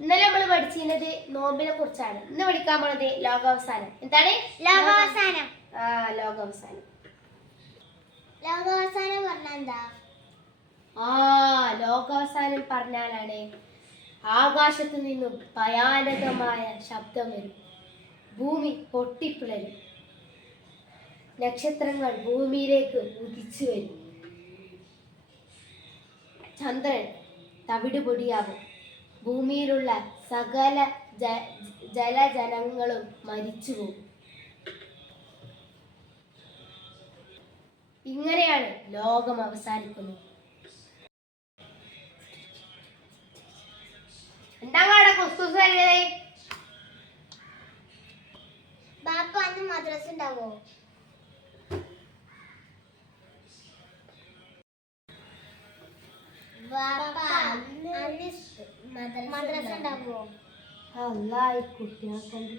ഇന്നലെ നമ്മൾ പഠിച്ചിരുന്നത് നോമ്പിനെ കുറിച്ചാണ്. ഇന്ന് പഠിക്കാൻ പോണത് ലോകാവസാനം. എന്താണ്? ലോകാവസാനം. ആ ലോകാവസാനം. ലോകാവസാനം പറഞ്ഞാൽ എന്താ ആ ലോകാവസാനം പറഞ്ഞാലാണ് ആകാശത്തു നിന്നും ഭയാനകമായ ശബ്ദം വരും. ഭൂമി പൊട്ടിപ്പിളരും. നക്ഷത്രങ്ങൾ ഭൂമിയിലേക്ക് ഉദിച്ചു വരും. ചന്ദ്രൻ തവിട് പൊടിയാകും ഭൂമിയിലുള്ള സകല ജ ജലജനങ്ങളും മരിച്ചുപോകും. ഇങ്ങനെയാണ് ലോകം അവസാനിക്കുന്നത്. എന്താണ് കുസ്തുസ് ബാപ്പ അന്ന് മദ്രസ ഉണ്ടാവോ ബാപ്പ അന്ന് മദ്രസ ഉണ്ടാവുമോ? അല്ലാ ഈ കുട്ടിയെ കൊണ്ട്